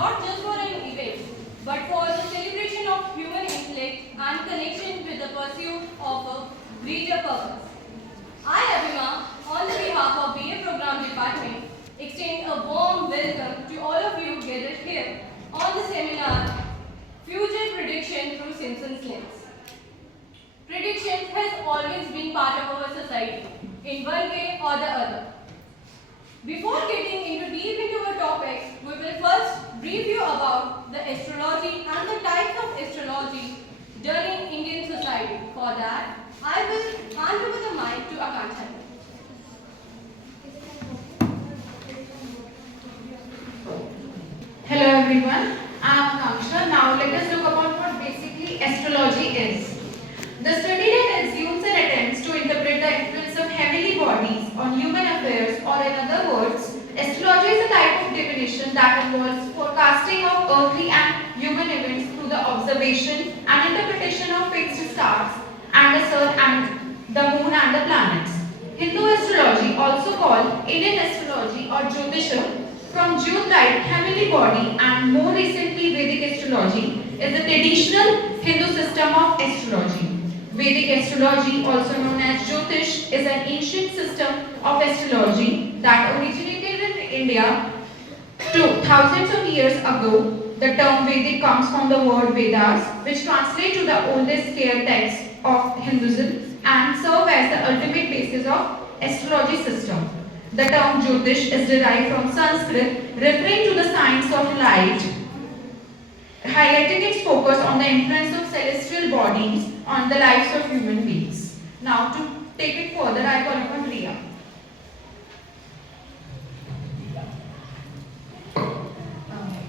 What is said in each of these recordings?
not just for an event, but for the celebration of human intellect and connection with the pursuit of a greater purpose. I, Abhima, on the behalf of BA Program Department, extend a warm welcome to all of you gathered here on the seminar Future Prediction through Simpson's Lens. Prediction has always been part of our society, in one way or the other. Before getting deep into our topic, we will first brief you about the astrology and the types of astrology done in Indian society. For that, I will hand over the mic to Akansha. Hello everyone, I am Akanksha. Now let us look about what basically astrology is. The study that assumes and attempts to interpret the influence of heavenly bodies on human affairs, or in other words, astrology is a type of divination that involves forecasting of earthly and human events through the observation and interpretation of fixed stars and the sun and the moon and the planets. Hindu astrology, also called Indian astrology or Jyotisha, from Jyotirite, heavenly body, and more recently Vedic astrology, is the traditional Hindu system of astrology. Vedic astrology, also known as Jyotish, is an ancient system of astrology that originated in India thousands of years ago. The term Vedic comes from the word Vedas, which translates to the oldest sacred text of Hinduism and serve as the ultimate basis of astrology system. The term Jyotish is derived from Sanskrit, referring to the science of light, highlighting its focus on the influence of celestial bodies on the lives of human beings. Now, to take it further, I call upon Riya.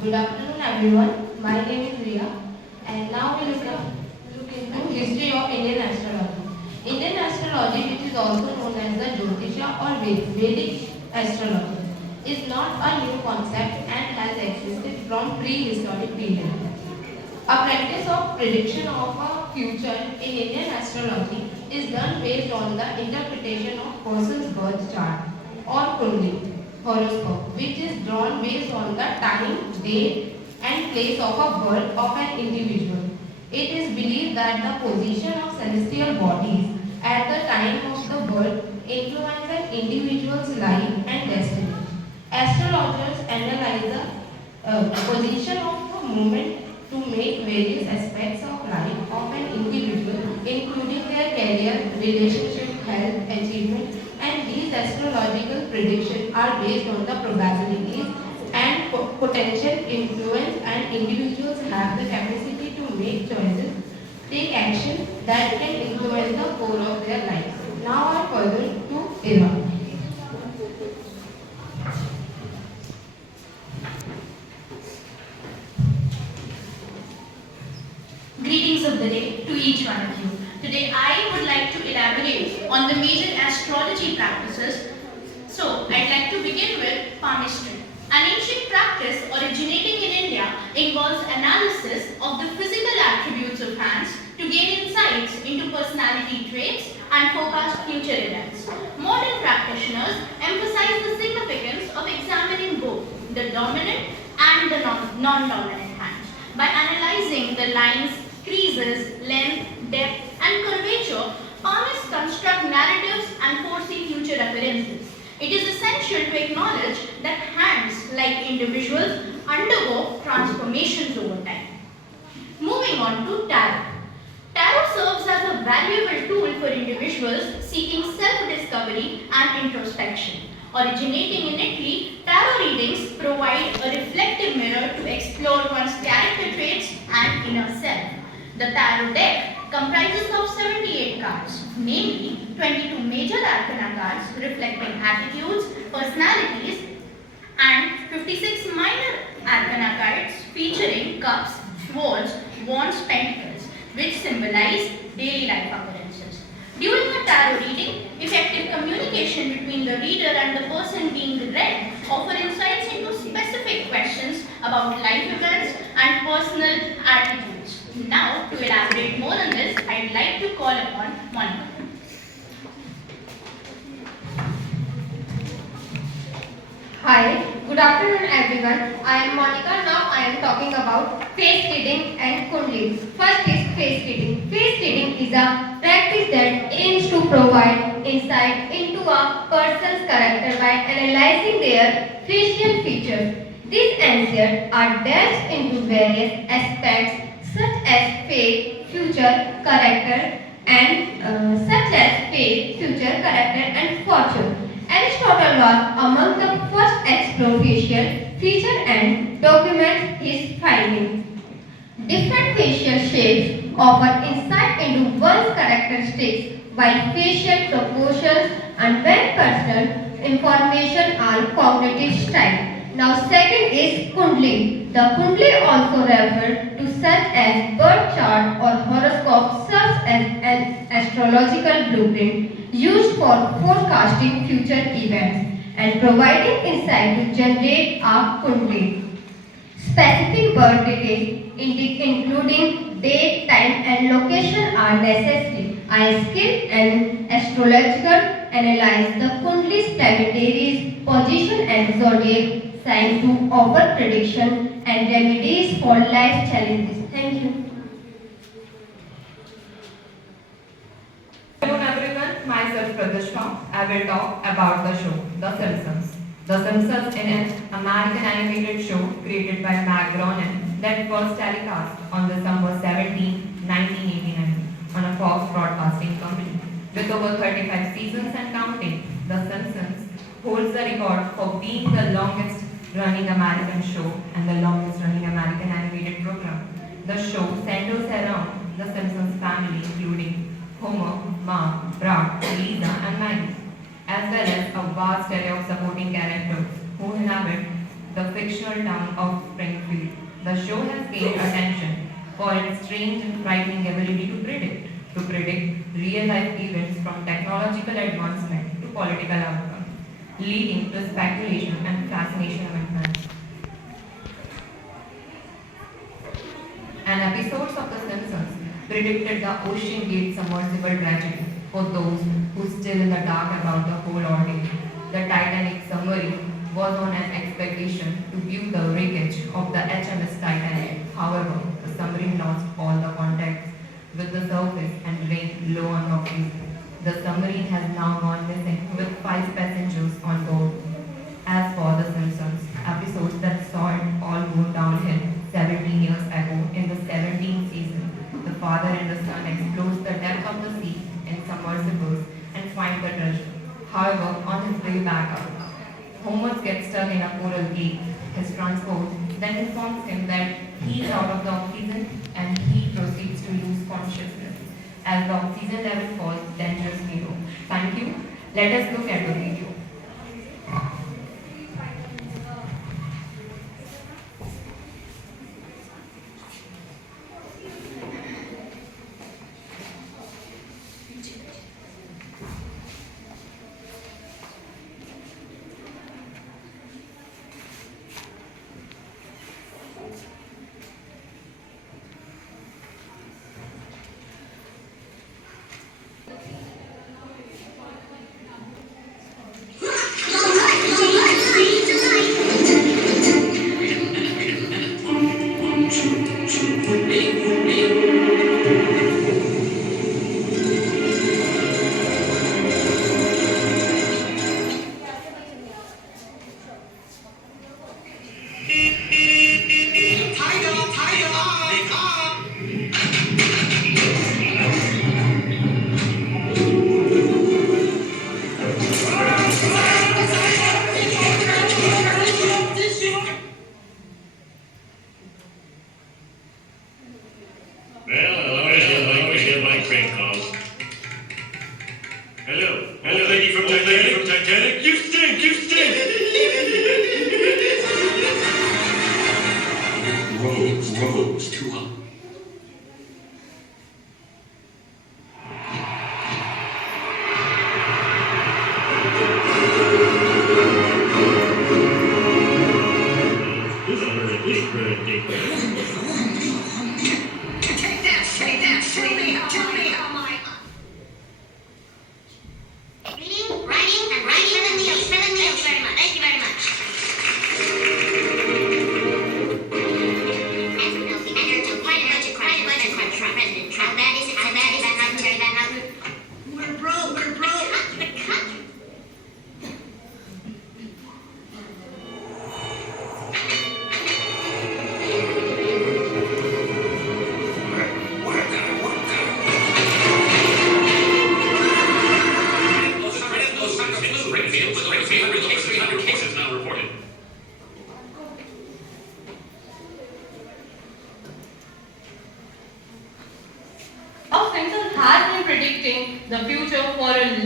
Good afternoon, everyone. My name is Riya, and now we look into history of Indian astrology. Indian astrology, which is also known as the Jyotisha or Vedic astrology, is not a new concept and has existed from prehistoric period. A practice of prediction of a future in Indian astrology is done based on the interpretation of person's birth chart or kundli horoscope, which is drawn based on the time, date, and place of a birth of an individual. It is believed that the position of celestial bodies at the time of the birth influence an individual's life and destiny. Astrologers analyze the position of the movement to make various aspects of life of an individual, including their career, relationship, health, achievement, and these astrological predictions are based on the probabilities and potential influence, and individuals have the capacity to make choices, take action that can influence the whole of their lives. Now I further to Eva. Greetings of the day to each one of you. Today I would like to elaborate on the major astrology practices. So I'd like to begin with palmistry. An ancient practice originating in India involves analysis of the physical attributes of hands to gain insights into personality traits and forecast future events. Modern practitioners emphasize the significance of examining both the dominant and the non-dominant hands. By analyzing the lines, creases, length, depth, and curvature, palmists construct narratives and foresee future appearances. It is essential to acknowledge that hands, like individuals, undergo transformations over time. Moving on to tarot. Tarot serves as a valuable tool for individuals seeking self-discovery and introspection. Originating in Italy, tarot readings provide a reflective mirror to explore one's character traits and inner self. The tarot deck comprises of 78 cards, namely 22 major arcana cards reflecting attitudes, personalities, and 56 minor arcana cards featuring cups, swords, wands, pentacles, which symbolize daily life occurrences. During a tarot reading, effective communication between the reader and the person being read offer insights into specific questions about life events and personal attitudes. Now, to elaborate more on this, I'd like to call upon Monica. Hi, Good afternoon everyone. I am Monica. Now I am talking about face reading and Kundli. First is face reading. Face reading is a practice that aims to provide insight into a person's character by analyzing their facial features. These answers are dashed into various aspects such as fate, future, character, and fortune. Aristotle was among the first explore facial feature and document his findings. Different facial shapes offer insight into one's characteristics, while facial proportions and when personal information are cognitive style. Now second is Kundli. The Kundli also referred to such as birth chart or horoscope serves as an astrological blueprint used for forecasting future events and providing insight to generate a Kundli. Specific birth details including date, time and location are necessary. I skill and astrological analyze the Kundli's planetaries, position and zodiac sign to offer prediction and remedies for life challenges. Thank you. Hello everyone, myself Pratishma. I will talk about the show, The Simpsons. The Simpsons is an American animated show created by Matt Groening that first telecast on December 17, 1989 on a Fox Broadcasting Company. With over 35 seasons and counting, The Simpsons holds the record for being the longest running American show and the longest running American animated program. The show centers around the Simpsons family including Homer, Marge, Bart, Lisa and Maggie, as well as a vast array of supporting characters who inhabit the fictional town of Springfield. The show has gained attention for its strange and frightening ability to predict real-life events from technological advancement to political outcomes, leading to speculation and fascination among fans. An episode of The Simpsons predicted the Ocean Gate submersible tragedy for those who still in the dark about the whole ordeal. The Titanic submarine was on an expedition to view the wreckage of the HMS Titanic. However, the submarine lost all the contacts with the surface and rained low on oxygen. The submarine has now gone missing with 5 passengers on board. As for The Simpsons, episodes that saw it all go downhill 17 years ago in the 17th season, the father and the son explores the depth of the sea in submersibles and find the treasure. However, on his way back up, Homer gets stuck in a coral cave. His transport then informs him that he is out of the oxygen and he proceeds to lose consciousness. As the oxygen level falls, dangerous hero. Thank you. Let us look at the video.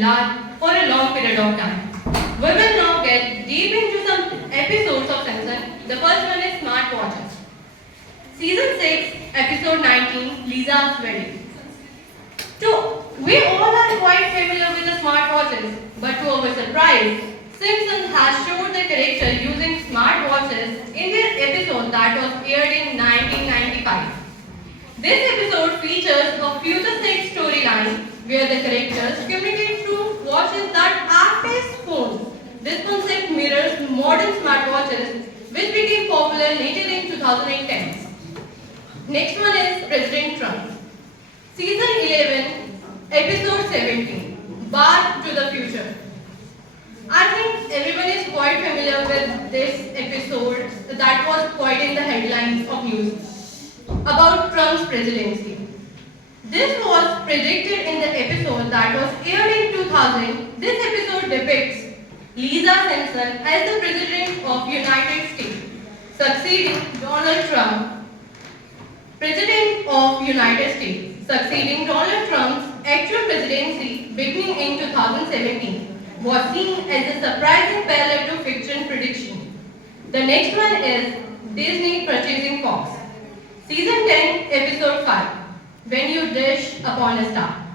a long period of time. We will now get deep into some episodes of Simpsons. The first one is smartwatches. Season 6, episode 19, Lisa's Wedding. So, we all are quite familiar with the smartwatches, but to our surprise, Simpsons has showed the character using smartwatches in their episode that was aired in 1995. This episode features a futuristic storyline where the characters communicate through watches that act as phones. This concept mirrors modern smartwatches, which became popular later in 2010. Next one is President Trump. Season 11, episode 17, Bar to the Future. I think everyone is quite familiar with this episode that was quite in the headlines of news about Trump's presidency. This was predicted in the episode that was aired in 2000. This episode depicts Lisa Simpson as the President of United States, succeeding Donald Trump, President of United States, succeeding Donald Trump's actual presidency beginning in 2017, was seen as a surprising parallel to fiction prediction. The next one is Disney purchasing Fox. Season 10, episode 5, When You Dish Upon a Star.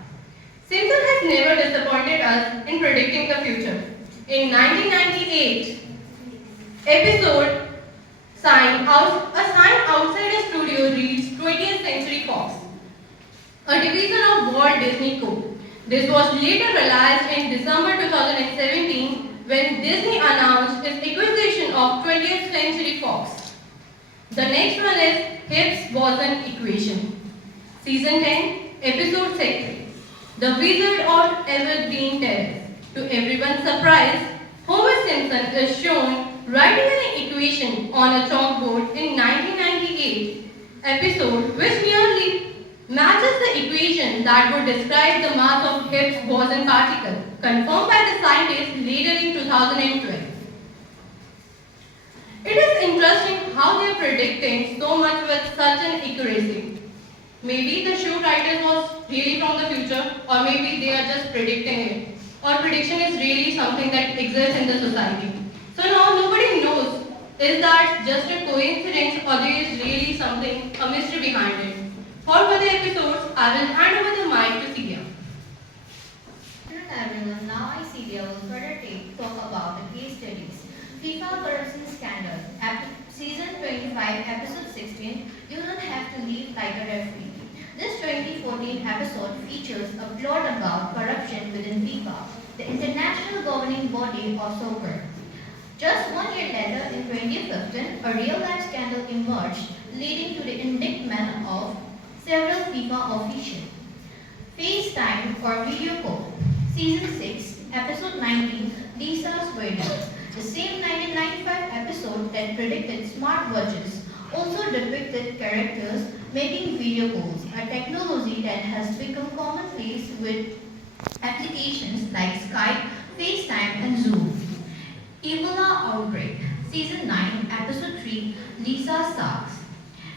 Simpson has never disappointed us in predicting the future. In 1998, episode a sign outside a studio reads 20th Century Fox, a division of Walt Disney Co. This was later realized in December 2017 when Disney announced its acquisition of 20th Century Fox. The next one is Higgs-Boson equation. Season 10, episode 6, The Wizard of Evergreen Terrace. To everyone's surprise, Homer Simpson is shown writing an equation on a chalkboard in 1998 episode which nearly matches the equation that would describe the mass of Higgs-Boson particle, confirmed by the scientists later in 2012. It is interesting how they are predicting so much with such an accuracy. Maybe the show writers was really from the future, or maybe they are just predicting it. Or prediction is really something that exists in the society. So now nobody knows, is that just a coincidence or there is really something, a mystery behind it. For further episodes, I will hand over the mic to Celia. Hello everyone, now I see there will further talk about the case studies. FIFA corruption scandal, season 25, episode 16, You Don't Have to Leave Like a Referee. This 2014 episode features a plot about corruption within FIFA, the international governing body of soccer. Just 1 year later, in 2015, a real-life scandal emerged, leading to the indictment of several FIFA officials. FaceTime or video call. Season 6, episode 19, Lisa's Wedding. The same 1995 episode that predicted smartwatches also depicted characters making video calls, a technology that has become commonplace with applications like Skype, FaceTime, and Zoom. Ebola Outbreak, Season 9, Episode 3, Lisa Sucks.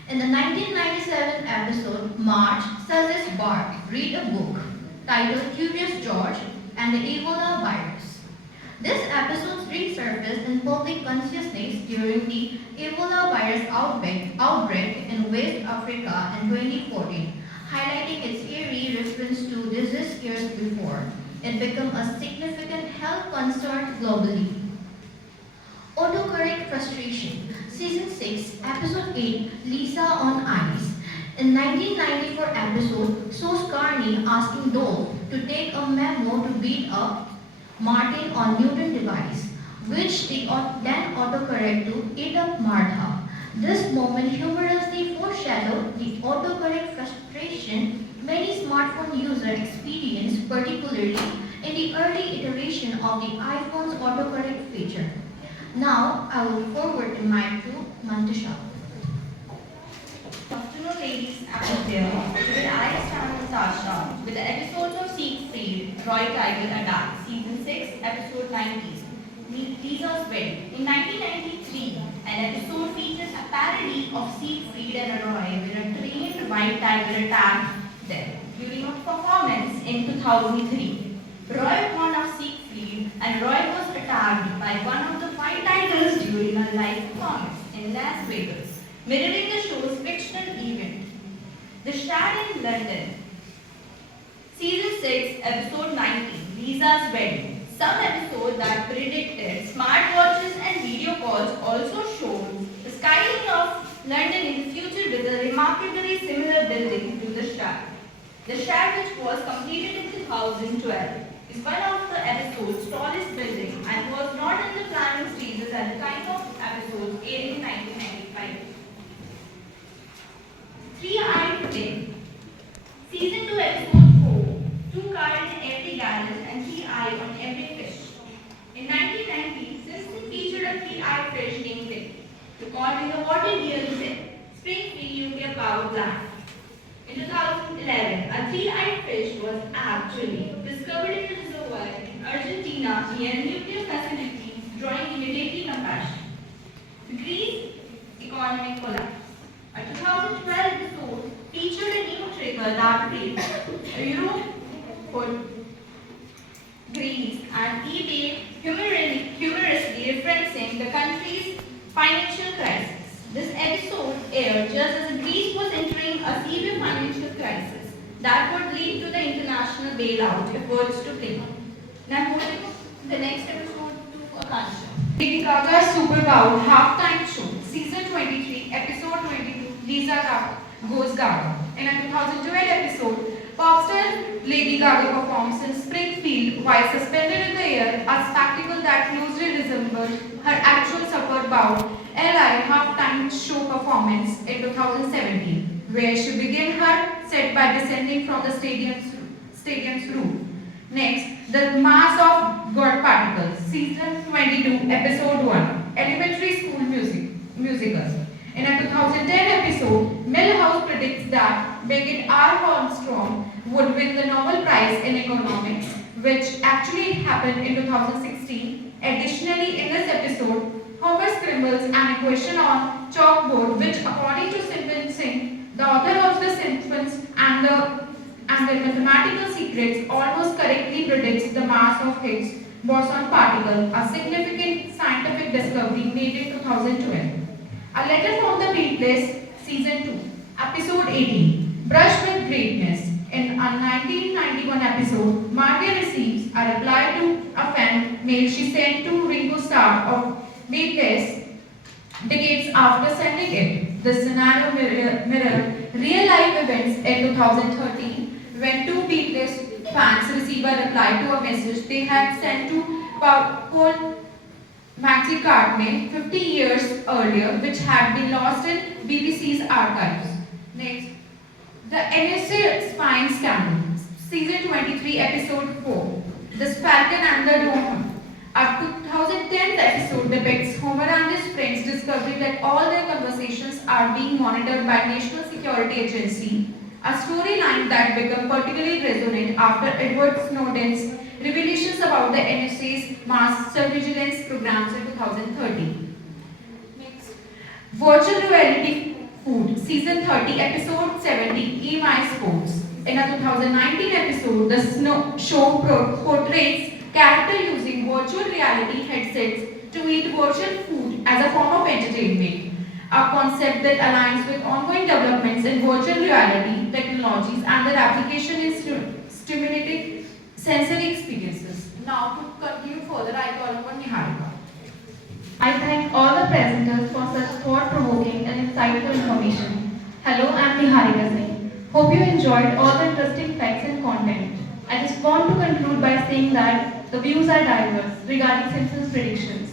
In the 1997 episode, Marge suggests Bart read a book titled Curious George and the Ebola Virus. This episode resurfaced in public consciousness during the Ebola virus outbreak in West Africa in 2014, highlighting its eerie reference to disease years before. It became a significant health concern globally. Autocorrect frustration. Season 6, Episode 8, Lisa on Ice. In 1994 episode, shows Carney asking Dole to take a memo to beat up Martin on Newton device, which they then autocorrect to eat up Martha. This moment humorously foreshadowed the autocorrect frustration many smartphone users experienced, particularly in the early iteration of the iPhone's autocorrect feature. Now, I will forward the mic to Mantasha. Good afternoon, ladies and gentlemen. Today I stand Natasha with the episodes of Siegfried, Roy Tiger and I, Season 6, Episode 19, Lisa's Wedding. In 1993, an episode features a parody of Siegfried and Roy where a trained white tiger attacked them during a performance in 2003. Roy born of Siegfried, and Roy was attacked by one of the five tigers during a live performance in Las Vegas, mirroring the show's fictional event. The Shad in London. Season 6, Episode 19, Lisa's Wedding. Some episode that predicted smartwatches and video calls also showed the skyline of London in the future with a remarkably similar building to the Shad. The Shad, which was completed in 2012, is one of the episode's tallest building and was not in the planning stages at the time of episodes airing in 1995. Three-Eyed Pig. Season 2, Episode 4. Two cards in every garage and 3 eyes on every fish. In 1990, Simpson featured a 3-eyed fish named Dick, to call in the water near the Springfield nuclear power plant. In 2011, a 3-eyed fish was actually discovered in a reservoir in Argentina near a nuclear facility, drawing immediately compassion. The Greece economic collapse. A 2012 episode featured a new trigger that played Europe for Greece and eBay humorously referencing the country's financial crisis. This episode aired just as Greece was entering a severe financial crisis that would lead to the international bailout efforts to play. Now moving the next episode to Akansha. Lady Gaga's Super Bowl halftime show, season 23, episode 22, Lisa Gaga Goes Gaga. In a 2012 episode, pop star Lady Gaga performs in Springfield while suspended in the air, a spectacle that closely resembled her actual Super Bowl LI halftime show performance in 2017, where she began her set by descending from the stadium's roof. Next, the Mass of God Particles, season 22, episode 1, elementary school musicals. In a 2010 episode, Milhouse predicts that Beckett R. Armstrong would win the Nobel Prize in Economics, which actually happened in 2016. Additionally, in this episode, Homer scribbles an equation on chalkboard, which, according to Simpson, the author of The Simpsons and their mathematical secrets, almost correctly predicts the mass of Higgs boson particle, a significant scientific discovery made in 2012. A Letter from the Beatles, Season 2, Episode 18, Brush with Greatness. In a 1991 episode, Marge receives a reply to a fan mail she sent to Ringo Starr of Beatles decades after sending it. This scenario mirrored real-life events in 2013 when two Beatles fans received a reply to a message they had sent to Paul McCartney 50 years earlier, which had been lost in BBC's archives. Next, the NSA spying scandal, season 23, episode 4, The Falcon and the Dome. A 2010 episode depicts Homer and his friends' discovery that all their conversations are being monitored by National Security Agency, a storyline that became particularly resonant after Edward Snowden's revelations about the NSA's mass surveillance programs in 2013. Next, Virtual Reality Food, Season 30, Episode 70, EMI Sports. In a 2019 episode, the show portrays characters using virtual reality headsets to eat virtual food as a form of entertainment, a concept that aligns with ongoing developments in virtual reality technologies and their application in stimulating sensory experiences. Now, to conclude further, I call upon Niharika. I thank all the presenters for such thought-provoking and insightful information. Hello, I am Niharika Singh. Hope you enjoyed all the interesting facts and content. I just want to conclude by saying that the views are diverse regarding Simpson's predictions.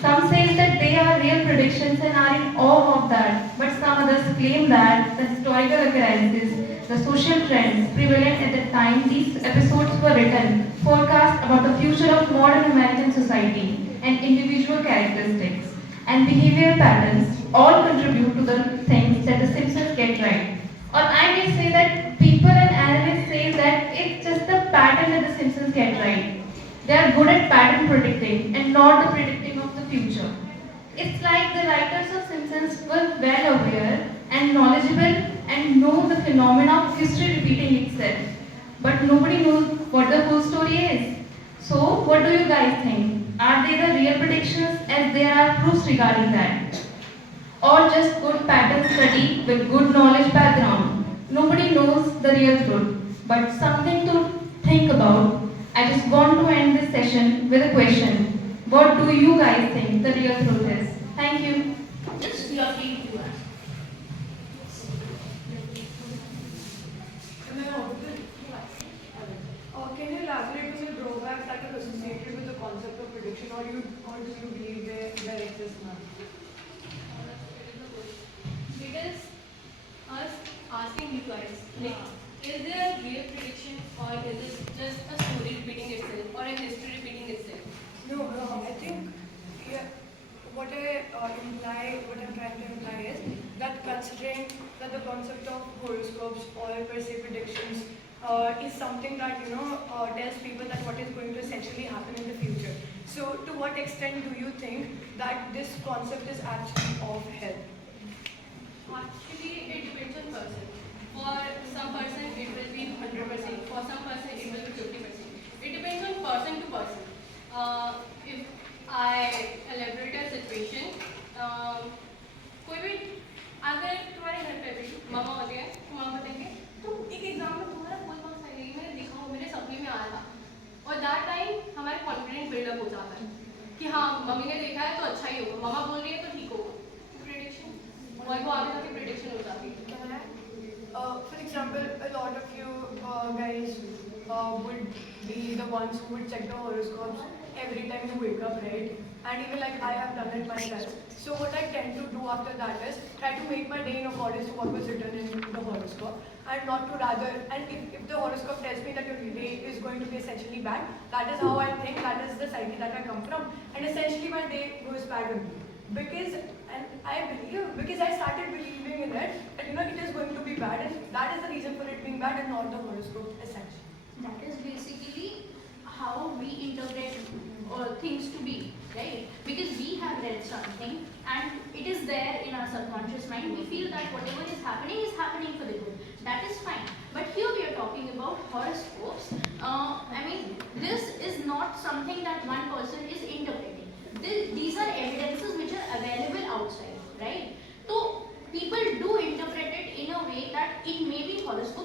Some say that they are real predictions and are in awe of that, but some others claim that the historical occurrences, the social trends prevalent at the time these episodes were written, forecast about the future of modern American society and individual characteristics and behavioral patterns all contribute to the things that the Simpsons get right. Or I may say that people and analysts say that it's just the pattern that the Simpsons get right. They are good at pattern predicting and not the predicting of the future. It's like the writers of Simpsons were well aware and knowledgeable and know the phenomena of history repeating itself. but nobody knows what the full story is. So, what do you guys think? Are they the real predictions as there are proofs regarding that? Or just good pattern study with good knowledge background? Nobody knows the real truth, but something to think about. I just want to end this session with a question. What do you guys think the real truth is? Thank you. Yes, you are free to ask. Am I audible? Can you elaborate on the drawbacks that are associated with the concept of prediction, or do you believe there exist none? Because us asking you guys, like, is there a real prediction or is it just a story repeating itself or a history repeating itself? No, I think yeah, what I'm trying to imply is that considering that the concept of horoscopes or per se predictions is something that tells people that what is going to essentially happen in the future. So, to what extent do you think that this concept is actually of help? Actually, it depends on person. For some person, it will be 100%. For some person, it will be 50%. It depends on person to person. If I elaborate a situation, कोई भी अगर तुम्हारे घर पे भी मामा होते हैं तो मामा बताएंगे तुम एक एग्जाम में तुम्हारा फुल मार्क्स आएगी, मैंने देखा हो, मेरे सपने में आया था। और दैट टाइम हमारा कॉन्फिडेंस बिल्डअप हो जाता है कि हाँ मम्मी ने देखा है तो अच्छा ही होगा, मामा बोल रही है तो ठीक होगा। प्रेडिक्शन और वो आगे जाके प्रेडिक्शन हो जाती है। For example, a lot of you guys would be the ones who would check the horoscopes every time you wake up, right? And even like I have done it myself. So what I tend to do after that is try to make my day in accordance to what was written in the horoscope, and not to rather. And if the horoscope tells me that your day is going to be essentially bad, that is how I think. That is the psyche that I come from, and essentially my day goes bad with me. Because I started believing in it, that it is going to be bad, and that is the reason for it being bad, and not the horoscope essentially. That is basically how we interpret things to be, right? Because we have read something and it is there in our subconscious mind. We feel that whatever is happening for the good. That is fine. But here we are talking about horoscopes. I mean, this is not something that one person is interpreting. These are evidences which are available outside, right? So people do interpret it in a way that it may be horoscope.